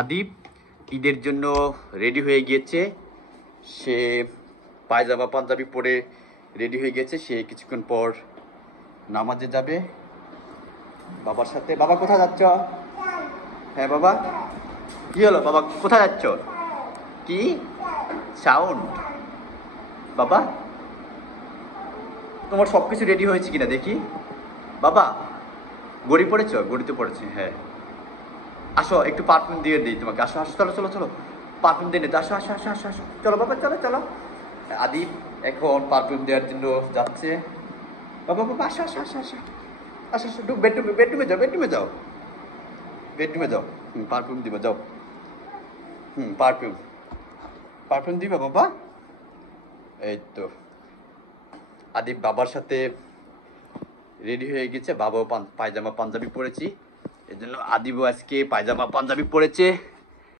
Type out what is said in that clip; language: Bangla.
আদিব ঈদের জন্য রেডি হয়ে গিয়েছে। সে পায়জামা পাঞ্জাবি পরে রেডি হয়ে গেছে। সে কিছুক্ষণ পর নামাজে যাবে বাবার সাথে। বাবা কোথায় যাচ্ছ? হ্যাঁ বাবা, কি হলো বাবা, কোথায় যাচ্ছ? কি সাউন্ড? বাবা তোমার সব কিছু রেডি হয়েছে কিনা দেখি। বাবা গড়ি পড়েছ? গড়িতে পড়েছে, হ্যাঁ। আসো একটু পারফিউম দিয়ে দিই তোমাকে। আসো আসো, চলো চলো চলো, পারফিউম দিয়ে নিতে। আসো আসো আসো আসো আসো, চলো বাবা, চলো চলো। আদিব এখন পারফিউম দেওয়ার জন্য যাচ্ছে। বাবা বাবা আসো আসো আসো আসো আসো আসো, বেডরুমে বেডরুমে যাও, বেডরুমে যাও, বেডরুমে যাও। পারফিউম দিবা, যাও। পারফিউম পারফিউম দিবা বাবা। এই তো আদিব বাবার সাথে রেডি হয়ে গেছে। বাবাও পায়জামা পাঞ্জাবি পরেছি, এই জন্য আদিবও আজকে পায়জামা পাঞ্জাবি পরেছে।